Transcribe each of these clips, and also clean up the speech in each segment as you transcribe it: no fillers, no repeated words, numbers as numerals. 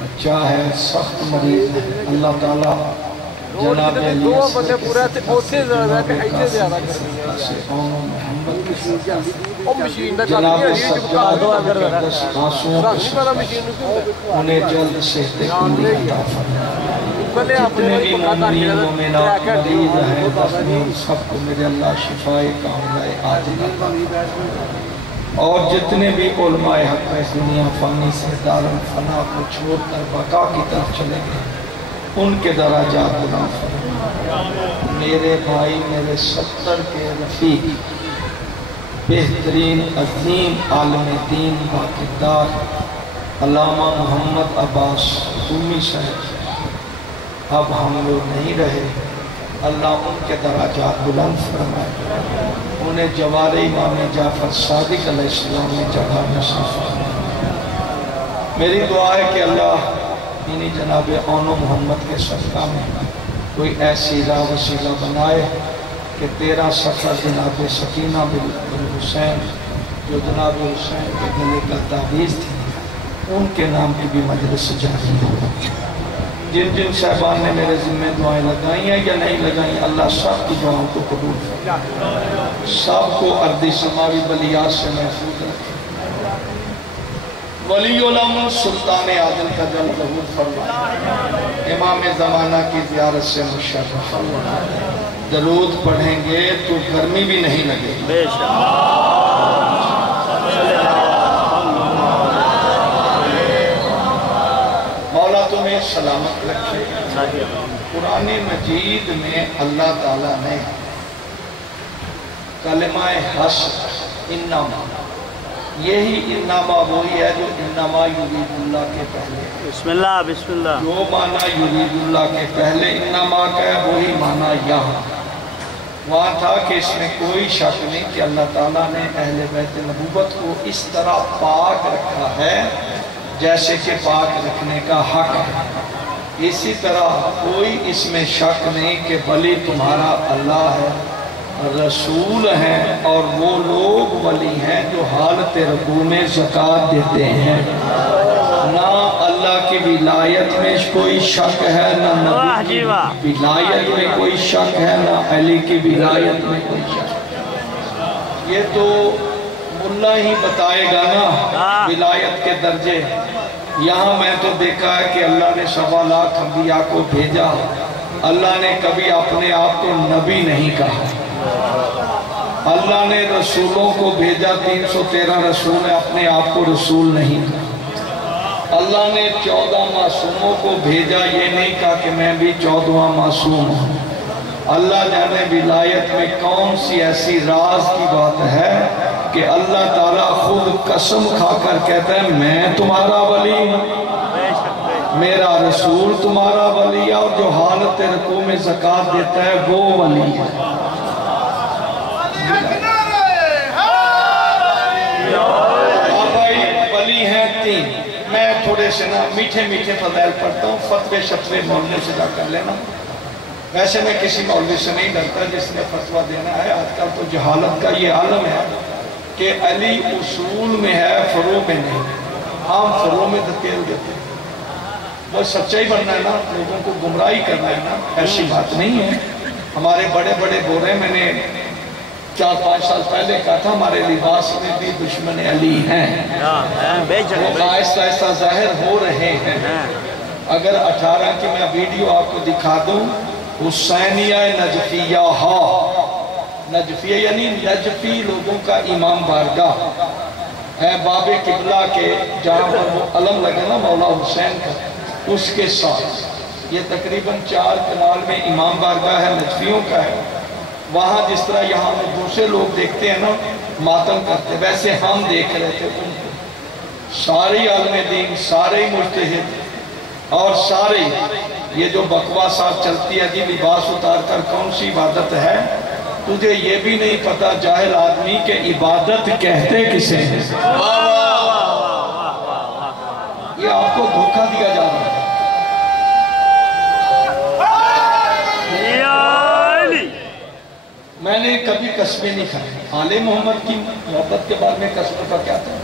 بچہ ہے، سخت مریض ہے، اللہ تعالیٰ جناب جناب سجاد آنسوؤں کے انہیں جلد صحت کاملہ عطا فرمائے۔ جتنے بھی مومنین مومنات مریض ہیں ان سب کو میرے اللہ شفائے کاملہ عاجلہ عطا فرمائے۔ اور جتنے بھی علماء حق اس دنیا فانی سے دارالفنا کو چھوڑ کر بقا کی طرف چلے گئے، ان کے درجات بلند فرمائے۔ میرے بھائی، میرے 70 کے رفیق، بہترین عظیم عالم دین باقیدار علامہ محمد عباس رومی صاحب اب ہم لوگ نہیں رہے، اللہ ان کے درجات بلند فرمائے، انہیں جوار امام جعفر صادق علیہ السلام میں جگہ نصیب فرمائے۔ میری دعا ہے کہ اللہ انہی جناب اون و محمد کے صدقہ میں کوئی ایسی راہ وسیلہ بنائے کہ تیرا سفر جناب سکینہ بن حسین جو جناب حسین کے گلے کا تعویذ تھی ان کے نام کی بھی مجلس جاری ہو۔ جن جن صاحبان نے میرے ذمہ دعائیں لگائی ہیں یا نہیں لگائیں، اللہ سب کی دعاؤں کو قبول فرمائے، سب کو ارضی سماوی بلیات سے محفوظ رکھے۔ ولی الامر سلطان عادل کا جل ظہور فرمائے، امام زمانہ کی زیارت سے مشرف فرمائے۔ درود پڑھیں گے تو گرمی بھی نہیں لگے گی۔ مولا تمہیں سلامت رکھے۔ قرآن مجید میں اللہ تعالیٰ نے کلمہ حسر انما، یہی انما وہی ہے جو انما یرید اللہ کے پہلے، بسم اللہ بسم اللہ، جو معنی یرید اللہ کے پہلے انما کا ہے وہی معنی یہاں وہاں تھا کہ اس میں کوئی شک نہیں کہ اللہ تعالیٰ نے اہل بیت نبوت کو اس طرح پاک رکھا ہے جیسے کہ پاک رکھنے کا حق ہے۔ اسی طرح کوئی اس میں شک نہیں کہ ولی تمہارا اللہ ہے، رسول ہیں، اور وہ لوگ ولی ہیں جو حالت رکوع میں زکوٰۃ دیتے ہیں۔ نہ اللہ کی ولایت میں کوئی شک ہے، نہ نبی کی ولایت میں کوئی شک ہے، نہ علی کی ولایت میں کوئی شک ہے۔ یہ تو اللہ ہی بتائے گا نا ولایت کے درجے۔ یہاں میں تو دیکھا ہے کہ اللہ نے 1.25 لاکھ انبیاء کو بھیجا، اللہ نے کبھی اپنے آپ کو نبی نہیں کہا۔ اللہ نے رسولوں کو بھیجا، 313 رسول نے اپنے آپ کو رسول نہیں کہا۔ اللہ نے 14 معصوموں کو بھیجا، یہ نہیں کہا کہ میں بھی 14واں معصوم ہوں۔ اللہ جانے ولایت میں کون سی ایسی راز کی بات ہے کہ اللہ تعالیٰ خود قسم کھا کر کہتا ہے میں تمہارا ولی ہوں، میرا رسول تمہارا ولی ہے، اور جو حالت رکوع میں زکوٰۃ دیتا ہے وہ ولی ہے۔ آبائی ولی ہیں 3۔ میں تھوڑے سے نا میٹھے میٹھے فضائل پڑھتا ہوں، فتوے شتوے مولوی سے جا کر لینا۔ ویسے میں کسی مولوی سے نہیں ڈرتا جس نے فتوہ دینا ہے۔ آج کل تو جہالت کا یہ عالم ہے کہ علی اصول میں ہے، فروع میں نہیں۔ عام فروع میں دھکیل دیتے ہیں۔ وہ سچائی بننا ہے نا، لوگوں کو گمراہی کرنا ہے نا، ایسی بات نہیں ہے۔ ہمارے بڑے بڑے گورے میں نے 4-5 سال پہلے کہا تھا ہمارے لباس میں بھی دشمن علی ہیں، وہ آہستہ آہستہ ظاہر ہو رہے ہیں۔ اگر 18 کی میں ویڈیو آپ کو دکھا دوں، حسینیہ نجفیہ ہا، نجفیہ یعنی نجفی لوگوں کا امام بارگاہ ہے، باب قبلہ کے جہاں پر وہ علم لگے نا مولا حسین کا، اس کے ساتھ یہ تقریباً 4 کنال میں امام بارگاہ ہے، نجفیوں کا ہے۔ وہاں جس طرح یہاں میں دوسرے لوگ دیکھتے ہیں نا ماتم کرتے، ویسے ہم دیکھ رہے تھے ان کو۔ سارے عالم دین، سارے مجتہد اور سارے یہ جو بکواسات چلتی ہے جی لباس اتار کر کون سی عبادت ہے، تجھے یہ بھی نہیں پتا جاہل آدمی کہ عبادت کہتے کسے ہیں۔ یہ آپ کو دھوکہ دیا جا رہا ہے۔ میں نے کبھی قسمیں نہیں کھائی۔ آل محمد کی محبت کے بعد میں قسموں کا کیا تھا؟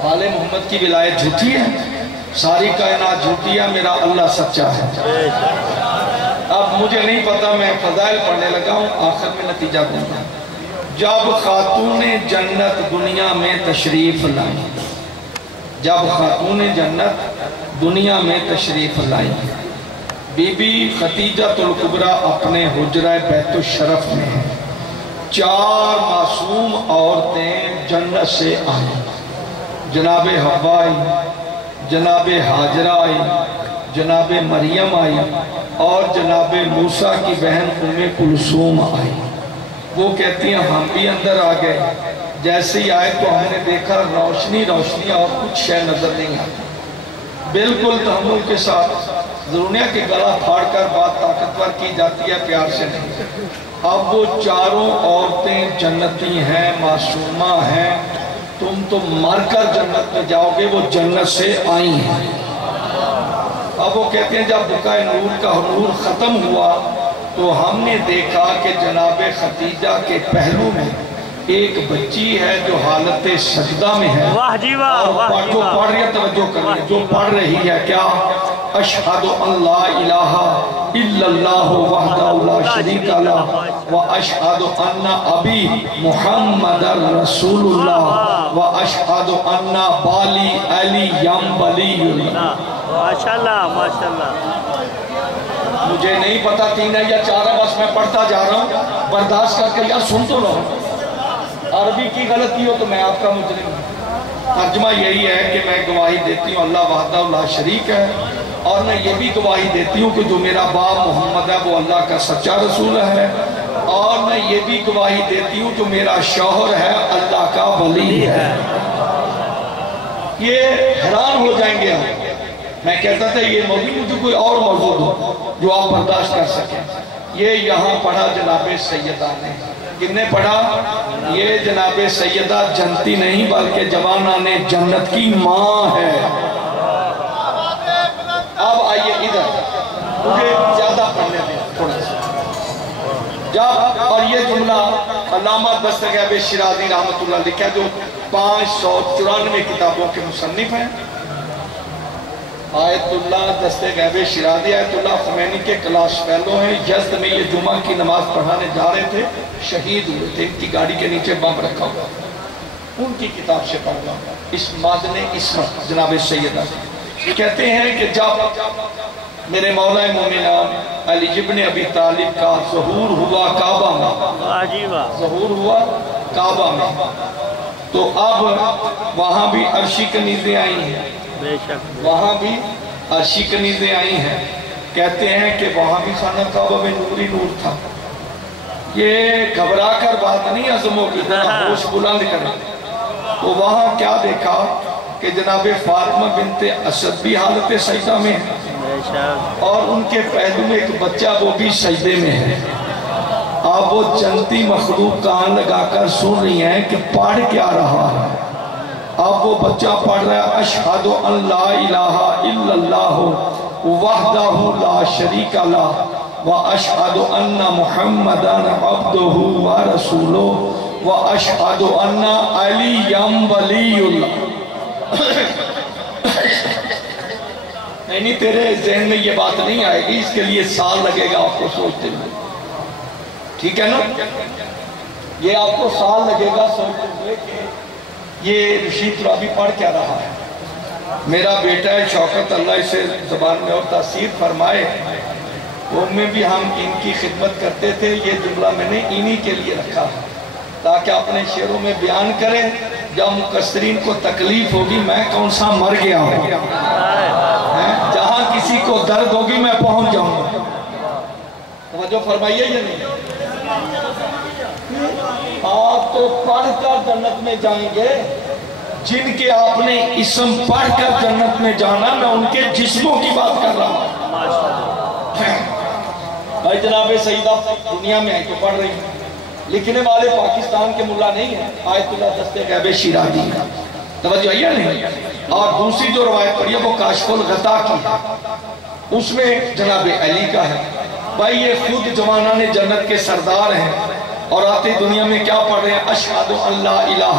آل محمد کی ولایت جھوٹی ہے؟ ساری کائنات جھوٹی ہے، میرا اللہ سچا ہے۔ اب مجھے نہیں پتا، میں فضائل پڑھنے لگا ہوں، آخر میں نتیجہ دوں گا۔ جب خاتون جنت دنیا میں تشریف لائی، جب خاتون جنت دنیا میں تشریف لائی، بی بی خدیجہ الکبریٰ اپنے حجرہ بیت الشرف میں ہیں، 4 معصوم عورتیں جنت سے آئیں، جناب حوا آئی، جناب حاجرہ آئی، جناب مریم آئی اور جناب موسیٰ کی بہن ام کلثوم آئی۔ وہ کہتی ہیں ہم بھی اندر آ گئے، جیسے ہی آئے تو ہم نے دیکھا روشنی روشنی اور کچھ شے نظر نہیں آتی۔ بالکل تحمل کے ساتھ، ضرور نہیں کہ گلا پھاڑ کر بات طاقتور کی جاتی ہے، پیار سے نہیں۔ اب وہ 4 عورتیں جنتی ہیں، معصومہ ہیں، تم تو مر کر جنت میں جاؤ گے، وہ جنت سے آئی ہیں۔ اب وہ کہتے ہیں جب بقائے نور کا نور ختم ہوا تو ہم نے دیکھا کہ جناب خدیجہ کے پہلو میں ایک بچی ہے جو حالت سجدہ میں ہے، اور جو پڑھ رہی ہے، توجہ کریں، جو پڑھ رہی ہے کیا؟ اشہد ان لا الہ الا اللہ وحدہ لا شریک لہ واشہد ان ابی محمد رسول اللہ واشہد ان بالی علی ولی اللہ۔ ماشاءاللہ ماشاءاللہ۔ مجھے نہیں پتا 3 ہے یا 4 ہے، بس میں پڑھتا جا رہا ہوں، برداشت کر کے، یار سن تو لو، عربی کی غلطی ہو تو میں آپ کا مجرم ہوں۔ ترجمہ یہی ہے کہ میں گواہی دیتی ہوں اللہ وحدہ لا شریک ہے، اور میں یہ بھی گواہی دیتی ہوں کہ جو میرا باپ محمد ہے وہ اللہ کا سچا رسول ہے، اور میں یہ بھی گواہی دیتی ہوں جو میرا شوہر ہے اللہ کا ولی ہے۔ یہ حیران ہو جائیں گے ہم۔ میں کہتا تھا یہ موضوع مجھے کوئی اور موضوع دو جو آپ برداشت کر سکیں۔ یہ یہاں پڑھا جناب سیدہ نے، کن نے پڑھا؟ یہ جناب سیدہ جنتی نہیں بلکہ جوانان جنت کی ماں ہے۔ اب آئیے ادھر، مجھے زیادہ پڑھنے دیں تھوڑا سا۔ جب اور یہ جملہ علامہ دستگیب شیرازی رحمت اللہ لکھا جو 594 کتابوں کے مصنف ہیں۔ آیت اللہ دستگیب شیرازی آیت اللہ خمینی کے کلاس فیلو ہیں، یزد میں یہ جمعہ کی نماز پڑھانے جا رہے تھے، شہید ہوئے تھے، ان کی گاڑی کے نیچے بم رکھا ہوا، ان کی کتاب سے پڑھ رہا ہوں۔ اس مادن عصمت جناب سیدہ کہتے ہیں کہ جب میرے مولا مومنان علی ابن ابی طالب کا ظہور ہوا کعبہ میں، ظہور ہوا کعبہ میں، تو اب وہاں بھی عرشی کنیزیں آئی ہیں، وہاں بھی عرشی کنیزیں آئی ہیں۔ کہتے ہیں کہ وہاں بھی خانہ کعبہ میں نوری نور تھا۔ یہ گھبرا کر بات نہیں عظموں کی، ہوش بلند کرنا۔ تو وہاں کیا دیکھا کہ جناب فاطمہ بنت اسد بھی حالت سجدہ میں ہے، اور ان کے پہلو میں ایک بچہ وہ بھی سجدے میں ہے۔ اب وہ جنتی مخلوق کان لگا کر سن رہی ہیں کہ پڑھ کیا رہا ہے۔ اب وہ بچہ پڑھ رہا ہے اشہد ان لا الہ الا اللہ وحدہ لا شریک لہ واشہد ان محمدا عبدہ ورسولہ واشہد ان علی ولی اللہ۔ نہیں تیرے ذہن میں یہ بات نہیں آئے گی، اس کے لیے سال لگے گا آپ کو سوچتے ہوئے، ٹھیک ہے نا؟ یہ آپ کو سال لگے گا سوچتے ہوئے کہ یہ رشید رابی پڑھ کیا رہا ہے۔ میرا بیٹا ہے شوکت، اللہ اسے زبان میں اور تاثیر فرمائے، وہ میں بھی ہم ان کی خدمت کرتے تھے۔ یہ جملہ میں نے انہی کے لیے رکھا ہے تاکہ اپنے شعروں میں بیان کریں، جب مقصرین کو تکلیف ہوگی میں کون سا مر گیا ہوں، جہاں کسی کو درد ہوگی میں پہنچ جاؤں گا۔ توجہ فرمائیے یا نہیں؟ آپ تو پڑھ کر جنت میں جائیں گے، جن کے آپ نے اسم پڑھ کر جنت میں جانا، میں ان کے جسموں کی بات کر رہا ہوں۔ بھائی جناب سیدہ دنیا میں ہے تو پڑھ رہی ہیں، لکھنے والے پاکستان کے ملا نہیں ہیں، آیت اللہ دستگیب شیرازی کا، توجہ ہے نہیں؟ اور دوسری جو روایت پڑھی ہے وہ کاشف الغطا کی ہے، اس میں جناب علی کا ہے۔ بھائی یہ خود جوانان جنت کے سردار ہیں، اور آتے دنیا میں کیا پڑھ رہے ہیں؟ اشہد ان لا الہ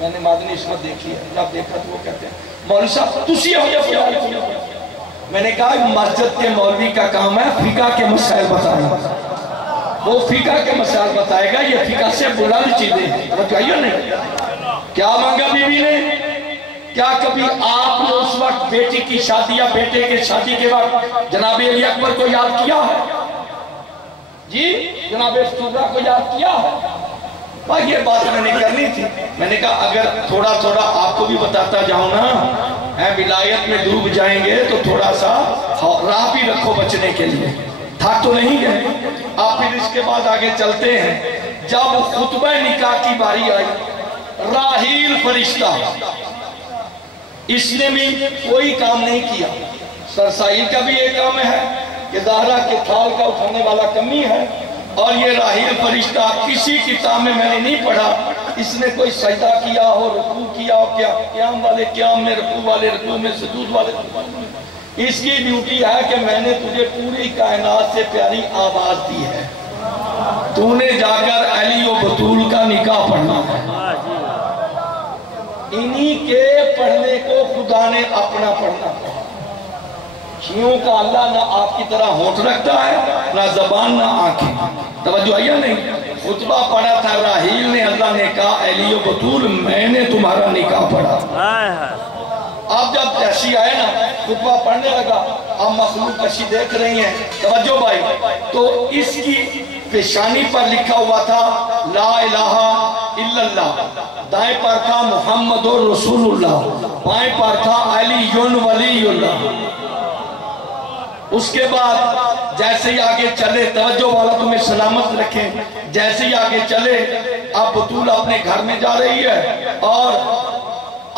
میں نے مادنی عصمت دیکھی ہے، جب دیکھا تو وہ کہتے ہیں مولوی صاحب تسی ہو یا فلال کیوں؟ میں نے کہا مسجد کے مولوی کا کام ہے فقہ کے مسائل بتانا، وہ فقہ کے مسائل بتائے گا، یہ فقہ سے بلند چیزیں ہیں۔ بتائیے نہیں کیا مانگا بیوی نے؟ کیا کبھی آپ نے اس وقت بیٹی کی شادی یا بیٹے کے شادی کے وقت جناب علی اکبر کو یاد کیا ہے؟ جی جناب صغرا کو یاد کیا ہے؟ بھائی یہ بات میں نے کرنی تھی، میں نے کہا اگر تھوڑا تھوڑا آپ کو بھی بتاتا جاؤں نا، ولایت میں ڈوب جائیں گے تو تھوڑا سا راہ بھی رکھو بچنے کے لیے، تھک تو نہیں گئے آپ۔ پھر اس کے بعد آگے چلتے ہیں، جب خطبہ نکاح کی باری آئی، راحیل فرشتہ اس نے بھی کوئی کام نہیں کیا۔ سرسائل کا بھی ایک کام ہے کہ زہرا کے تھال کا اٹھانے والا کمی ہے، اور یہ راحیل فرشتہ کسی کتاب میں نے نہیں پڑھا اس نے کوئی سجدہ کیا ہو، رکوع کیا ہو، کیا قیام والے قیام میں، رکوع والے رکوع میں، سجود والے سجود میں۔ اس کی ڈیوٹی ہے کہ میں نے تجھے پوری کائنات سے پیاری آواز دی ہے، تو نے جا کر علی و بطول کا نکاح پڑھنا ہے۔ انہی کے پڑھنے کو خدا نے اپنا پڑھنا ہے۔ شیعوں کا اللہ نہ آپ کی طرح ہونٹ رکھتا ہے، نہ زبان نہ آنکھیں۔ توجہ آیا نہیں؟ خطبہ پڑھا تھا راحیل نے، اللہ نے کہا علی و بطول میں نے تمہارا نکاح پڑھا۔ اب جب ایسی آئے نا خطبہ پڑھنے لگا، اب مخلوق اچھی دیکھ رہی ہیں، توجہ بھائی، تو اس کی پیشانی پر لکھا ہوا تھا لا الہ الا اللہ، دائیں پر تھا محمد رسول اللہ، بائیں پر تھا علی ولی اللہ۔ اس کے بعد جیسے ہی آگے چلے، توجہ والا تمہیں سلامت رکھیں، جیسے ہی آگے چلے اب بطول اپنے گھر میں جا رہی ہے، اور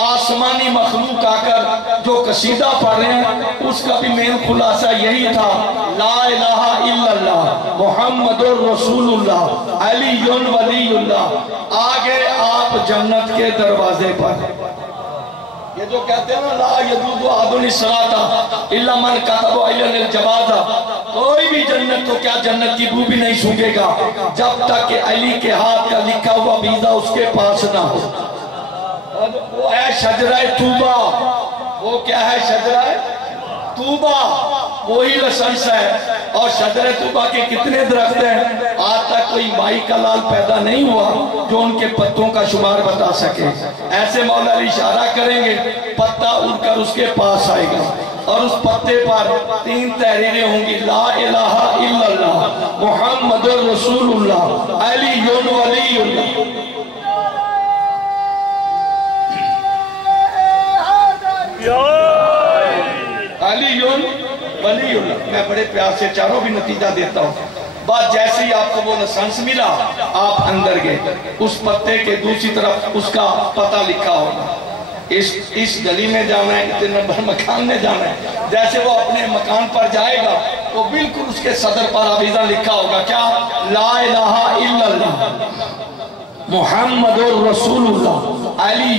آسمانی مخلوق آ کر جو قصیدہ پڑھ رہے ہیں اس کا بھی مین خلاصہ یہی تھا لا الہ الا اللہ محمد رسول اللہ علی ولی اللہ۔ آگے آپ جنت کے دروازے پر، یہ جو کہتے ہیں نا لا یذوق احد الصلاۃ الا من كتب علی الجواز، کوئی بھی جنت تو کیا جنت کی بو بھی نہیں سونگے گا جب تک کہ علی کے ہاتھ کا لکھا ہوا ویزا اس کے پاس نہ ہو۔ وہ ہے شجرہ طوبہ، وہ کیا ہے شجرہ طوبہ، وہی لسنس ہے۔ اور شجرہ طوبہ کے کتنے درخت ہیں؟ آج تک کوئی مائی کا لال پیدا نہیں ہوا جو ان کے پتوں کا شمار بتا سکے۔ ایسے مولا علی اشارہ کریں گے، پتہ اڑ کر اس کے پاس آئے گا، اور اس پتے پر 3 تحریریں ہوں گی لا الہ الا اللہ محمد رسول اللہ علی ولی اللہ۔ علی ولی اللہ۔ میں بڑے پیار سے چاروں بھی نتیجہ دیتا ہوں۔ بات جیسے ہی آپ کو وہ لسنس ملا، آپ اندر گئے، اس پتے کے دوسری طرف اس کا پتہ لکھا ہوگا، اس گلی میں جانا ہے، اتنے نمبر مکان میں جانا ہے۔ جیسے وہ اپنے مکان پر جائے گا تو بالکل اس کے صدر پر آویزہ لکھا ہوگا کیا؟ لا الہ الا اللہ محمد رسول اللہ علی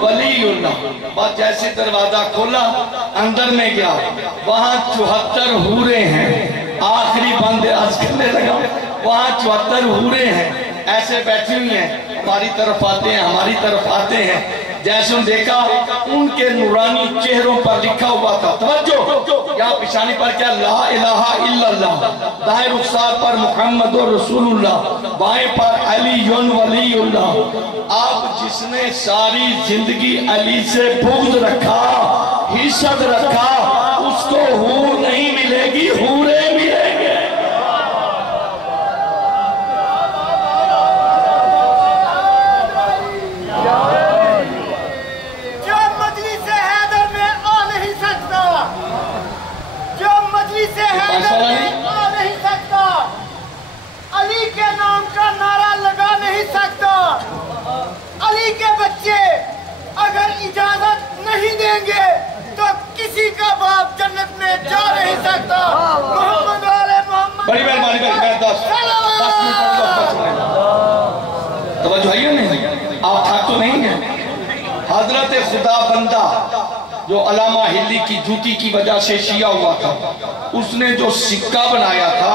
ولی اللہ۔ بات جیسے دروازہ کھولا، اندر میں گیا، وہاں 74 حوریں ہیں، آخری بند عرض کرنے لگا، وہاں 74 حوریں ہیں، ایسے بیٹھی ہوئی ہیں، ہماری طرف آتے ہیں، ہماری طرف آتے ہیں۔ جیسے ہم دیکھا ان کے نورانی چہروں پر لکھا ہوا تھا، توجہ، یہاں پیشانی پر کیا؟ لا الہ الا اللہ، دائیں رخسار پر محمد رسول اللہ، بائیں پر علی ولی اللہ۔ اب جس نے ساری زندگی علی سے بغض رکھا، حسد رکھا، اس کو حور نہیں ملے گی، حوریں ملیں گے۔ علی کے نام کا نعرہ لگا نہیں سکتا۔ علی کے بچے اگر اجازت نہیں دیں گے تو کسی کا باپ جنت میں جا نہیں سکتا۔ محمد والے محمد بڑی مہربانی میں 10 منٹ توجہ ہے نہیں؟ آپ تھک تو نہیں ہیں؟ حضرت خدا بندہ جو علامہ ہلی کی جوتی کی وجہ سے شیعہ ہوا تھا، اس نے جو سکہ بنایا تھا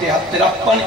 53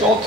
4th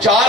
4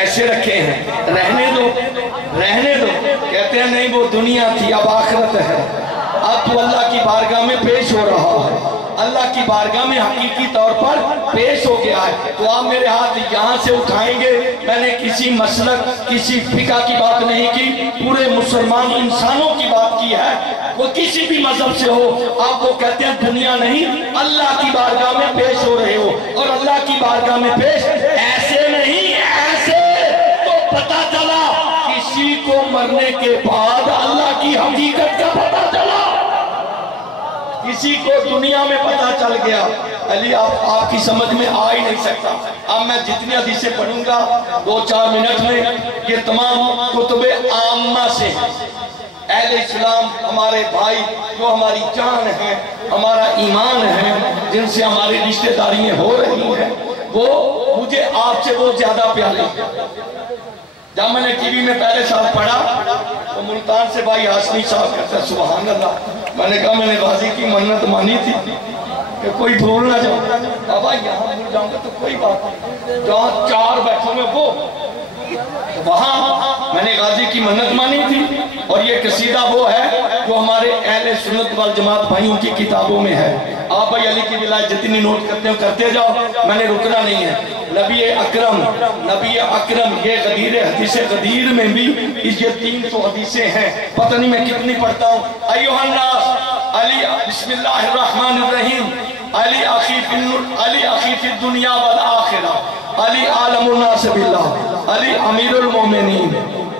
ایسے رکھے ہیں رہنے دو کہتے ہیں نہیں وہ دنیا تھی اب آخرت ہے اب تو اللہ کی بارگاہ میں پیش ہو رہا ہے اللہ کی بارگاہ میں حقیقی طور پر پیش ہو گیا ہے تو آپ میرے ہاتھ یہاں سے اٹھائیں گے میں نے کسی مسلک کسی فقہ کی بات نہیں کی پورے مسلمان انسانوں کی بات کی ہے وہ کسی بھی مذہب سے ہو آپ وہ کہتے ہیں دنیا نہیں اللہ کی بارگاہ میں پیش ہو رہے ہو اور اللہ کی بارگاہ میں پیش ایسے نہیں ایسے تو پتہ چلا کسی کو مرنے کے بعد اللہ کی حقیقت کا پتہ چلا کسی کو دنیا میں پتہ چل گیا علی آپ کی سمجھ میں آ ہی نہیں سکتا اب میں جتنی حدیثیں پڑھوں گا 2-4 منٹ میں یہ تمام کتب عامہ سے اہل اسلام ہمارے بھائی جو ہماری جان ہے ہمارا ایمان ہے جن سے ہماری رشتہ داریاں ہو رہی ہیں وہ مجھے آپ سے وہ زیادہ پیارے جب میں نے ٹی وی میں پہلے سال پڑھا تو ملتان سے بھائی ہاشمی صاحب کہتا ہے سبحان اللہ میں نے کہا میں نے غازی کی منت مانی تھی کہ کوئی بھول نہ جاؤ بابا یہاں بھول جاؤں گا تو کوئی بات نہیں جہاں 4 بیٹھوں میں وہ وہاں میں نے غازی کی منت مانی تھی اور یہ قصیدہ وہ ہے جو ہمارے اہل سنت والجماعت بھائیوں کی کتابوں میں ہے آپ بھائی علی کی ولایت جتنی نوٹ کرتے ہو کرتے جاؤ میں نے رکنا نہیں ہے نبی اکرم یہ غدیر حدیث غدیر میں بھی یہ 300 حدیثیں ہیں پتہ نہیں میں کتنی پڑھتا ہوں ایوہ الناس علی بسم اللہ الرحمن الرحیم علی اخی فی الدنیا والآخرہ علی عالم الناس باللہ علی امیر المومنین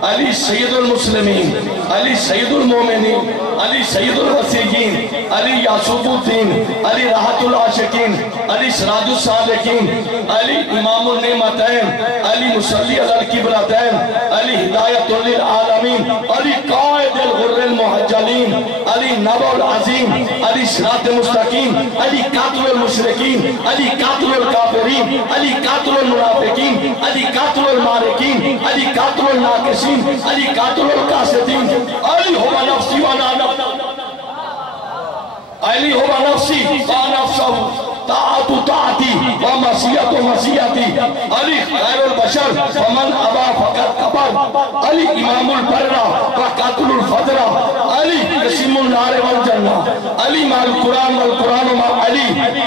علی سید المسلمین علی سید المومنین علی سید الوسیین علی یاسوب الدین علی راحت العاشقین علی سراج الصالحین علی امام النعمتین علی مصلی علی الکبرتین علی ہدایت للعالمین علی قائد الغر المحجلین علی نبع العظیم علی صراط مستقیم علی قاتل المشرکین علی قاتل الکافرین علی قاتل المنافقین علی قاتل المارکین علی قاتل الناقصین علی قاتل القاسدین علی ہوا نفسی وانا علی ہوا نفسی وانا نفسہ طاعتی ومسیت مسیتی علی خیر البشر ومن ابا فقط کبر علی امام البرہ وقاتل الفدرہ علی قسم النار والجنہ علی مال قرآن والقرآن مع علی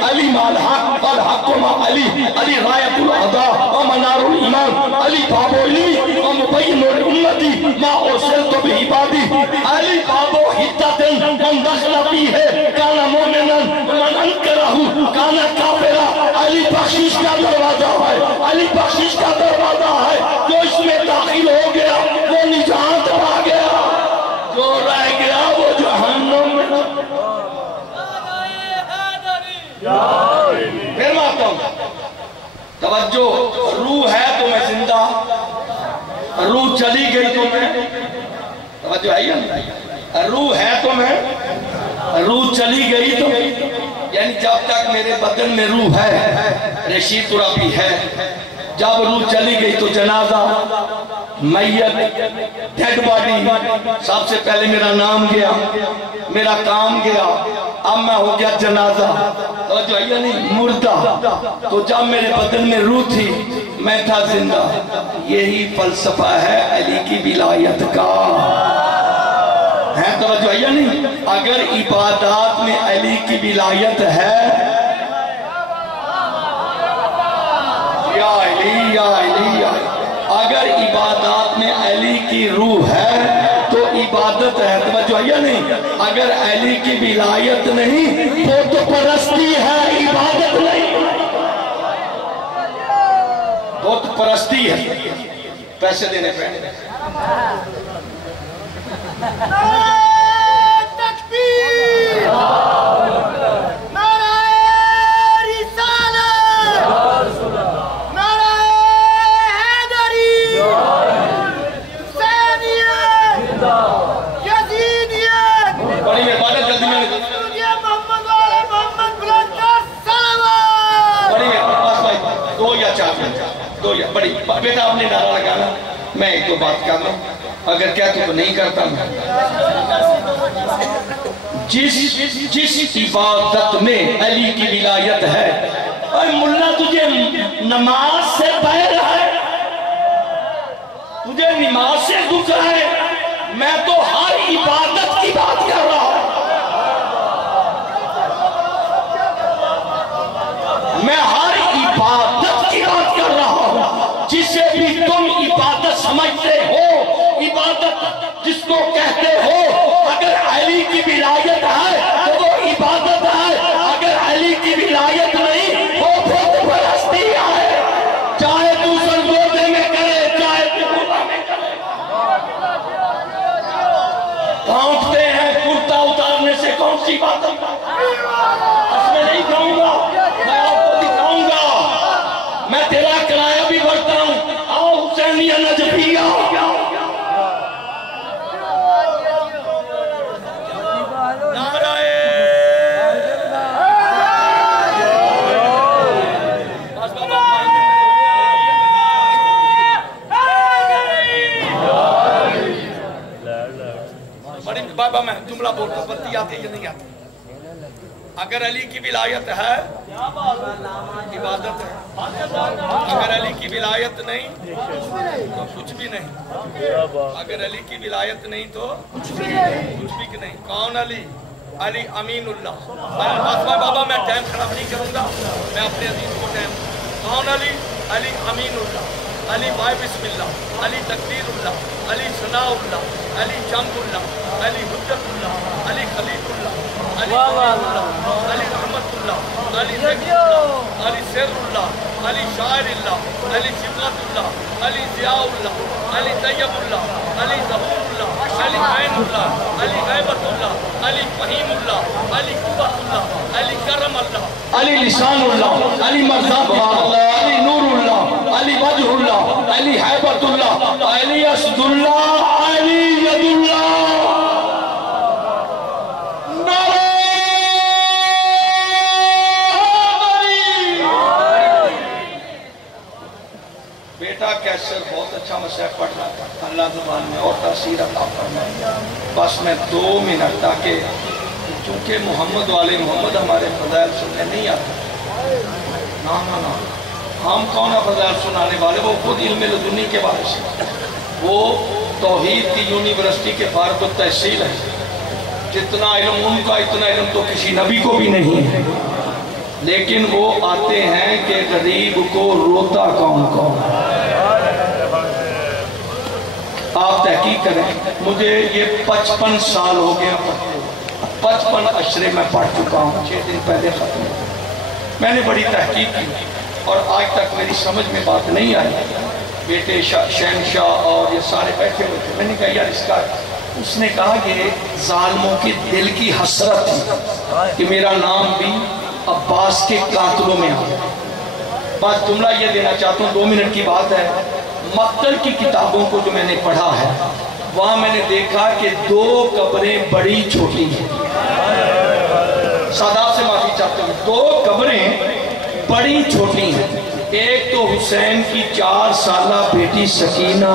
علی مال حق والحق مع علی علی رایت العدا ومنار الایمان علی باب علمی ومبین الامتی ما ارسلت بعبادی علی باب حدت من دخل فیہ کانا مومنا ومن انکرہو کانا کافرہ علی بخشش کا دروازہ ہے علی بخشش کا دروازہ ہے جو اس میں داخل ہو گیا وہ نجات پا گیا جو رہ گیا وہ جہنم میں پھر ماتا ہوں توجہ روح ہے تو میں زندہ روح چلی گئی تو میں توجہ ہے یا روح ہے تو میں روح چلی گئی تو یعنی جب تک میرے بدن میں روح ہے رشید ترابی ہے جب روح چلی گئی تو جنازہ میت ڈیڈ باڈی سب سے پہلے میرا نام گیا میرا کام گیا اب میں ہو گیا جنازہ جو ہے نہیں مردہ تو جب میرے بدن میں روح تھی میں تھا زندہ یہی فلسفہ ہے علی کی ولایت کا ہے توجہ یا نہیں اگر عبادات میں علی کی ولایت ہے یا علی یا علی یا اگر عبادات میں علی کی روح ہے تو عبادت ہے توجہ یا نہیں اگر علی کی ولایت نہیں بت پرستی ہے عبادت نہیں بت پرستی ہے پیسے دینے پہ تکبیر نعرہ رسالت نعرہ حیدری حسینیت یزیدیت بڑی مہربانی جلدی میں محمد والے محمد بلند صلوات بڑی مہربانی بھائی 2 یا 4 منٹ 2 یا بڑی بیٹا آپ نے نعرہ لگانا میں ایک دو بات کر رہا ہوں اگر کہتے تو نہیں کرتا میں جس عبادت میں علی کی ولایت ہے اے ملا تجھے نماز سے بہر ہے تجھے نماز سے دکھ ہے؟ میں تو ہر عبادت کی بات کر رہا ہوں، میں ہر عبادت کی بات کر رہا ہوں، جسے بھی تم عبادت سمجھتے ہو، عبادت جس کو کہتے ہو، اگر علی کی ولایت ہے تو وہ عبادت ہے، اگر علی کی ولایت نہیں وہ بت پرستی ہے، چاہے تو سرگودے میں کرے چاہے تو خدا میں کرے۔ پہنچتے ہیں کرتا اتارنے سے کون سی بات ہے؟ اس میں نہیں کہوں گا، میں آپ کو دکھاؤں گا، میں تیرا کرایہ بھی بڑھتا ہوں، آؤ حسینیہ نجفیہ۔ بابا میں جملہ بولتا ہوں، بلتی آتی یا نہیں آتی؟ اگر علی کی ولایت ہے عبادت ہے، اگر علی کی ولایت نہیں تو کچھ بھی نہیں، اگر علی کی ولایت نہیں تو کچھ بھی نہیں۔ کون علی؟ علی امین اللہ۔ بابا میں ٹائم خراب نہیں کروں گا، میں اپنے عزیز کو ٹائم۔ کون علی؟ علی امین اللہ، علی بائے بسم اللہ، علی تقدیر اللہ، علی ثناء اللہ، علی جنگ اللہ، علی حجت اللہ، علی خلیل اللہ، علی اللہ، علی رحمت اللہ، علی ذکر اللہ، علی سر اللہ، علی شاعر اللہ، علی صفات اللہ، علی ضیاء اللہ، علی طیب اللہ، علی ظہور اللہ، علی عین اللہ، علی غیبت اللہ، علی فہیم اللہ، علی قوت اللہ، علی کرم اللہ، علی لسان اللہ، علی مرضات اللہ، علی نور اللہ، علی وجہ اللہ، علی حیبت اللہ، علی اسد اللہ، علی ید اللہ۔ بیٹا کیسر بہت اچھا مسئلہ پڑھ رہا تھا، اللہ زبان میں اور تاثیر عطا فرمائے۔ بس میں 2 منٹ تاکہ چونکہ محمد والے محمد ہمارے فضائل سننے نہیں آتے، نا ہم کون فضائل سنانے والے؟ وہ خود علم لدنی کے بارے سے، وہ توحید کی یونیورسٹی کے فارغ التحصیل ہے، جتنا علم ان کا اتنا علم تو کسی نبی کو بھی نہیں ہے، لیکن وہ آتے ہیں کہ غریب کو روتا کون کون۔ آپ تحقیق کریں، مجھے یہ 55 سال ہو گیا پڑھتے، 55 اشرے میں پڑھ چکا ہوں، 6 دن پہلے ختم۔ میں نے بڑی تحقیق کی اور آج تک میری سمجھ میں بات نہیں آئی۔ بیٹے شہنشاہ اور یہ سارے بیٹھے ہوئے تھے، میں نے کہا یار اس کا، اس نے کہا کہ ظالموں کی دل کی حسرت تھی کہ میرا نام بھی عباس کے قاتلوں میں آیا۔ بات جملہ یہ دینا چاہتا ہوں، 2 منٹ کی بات ہے۔ مقتل کی کتابوں کو جو میں نے پڑھا ہے، وہاں میں نے دیکھا کہ 2 قبریں بڑی چھوٹی ہیں۔ سادات سے معافی چاہتا ہوں، 2 قبریں بڑی چھوٹی ہیں۔ ایک تو حسین کی 4 سالہ بیٹی سکینہ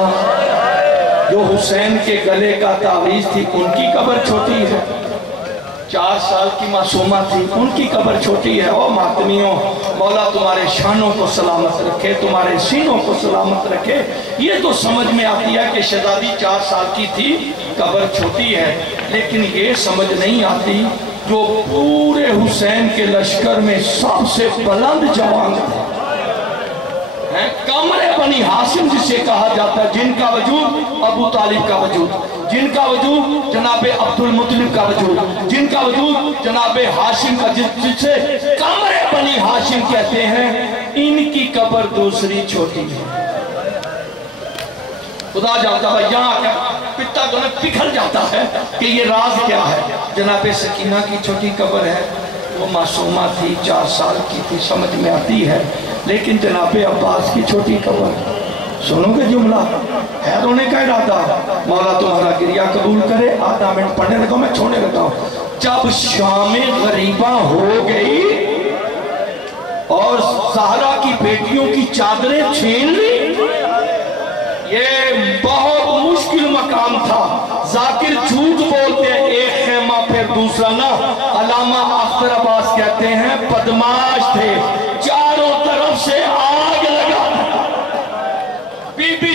جو حسین کے گلے کا تعویذ تھی، ان کی قبر چھوٹی ہے۔ 4 سال کی معصومہ تھی، ان کی قبر چھوٹی ہے۔ اور ماتمیوں، مولا تمہارے شانوں کو سلامت رکھے، تمہارے سینوں کو سلامت رکھے۔ یہ تو سمجھ میں آتی ہے کہ شہزادی 4 سال کی تھی، قبر چھوٹی ہے، لیکن یہ سمجھ نہیں آتی جو پورے حسین کے لشکر میں سب سے بلند جوان تھے، کامر بنی ہاشم جسے کہا جاتا ہے، جن کا وجود ابو طالب کا وجود، جن کا وجود جناب عبد المطلب کا وجود، جن کا وجود جناب ہاشم کا، جسے کامر بنی ہاشم کہتے ہیں، ان کی قبر دوسری چھوٹی ہے۔ خدا جانتا ہے، یہاں پتا دونوں پکھل جاتا ہے کہ یہ راز کیا ہے۔ جناب سکینہ کی چھوٹی قبر ہے، وہ معصومہ تھی، 4 سال کی تھی، سمجھ میں آتی ہے، لیکن جناب عباس کی چھوٹی قبر، سنو گے جملہ ہے رونے کا ارادہ، مولا تمہارا گریہ قبول کرے۔ آدھا منٹ پڑھنے لگا، میں چھوڑنے لگا ہوں۔ جب شام غریبہ ہو گئی اور زہرا کی بیٹیوں کی چادریں چھین لی، یہ بہت مشکل مقام تھا۔ ذاکر جھوٹ بولتے ہیں، ایک خیمہ پھر دوسرا نہ۔ علامہ اختر عباس کہتے ہیں بدماش تھے، چاروں طرف سے آگ لگا، بی بی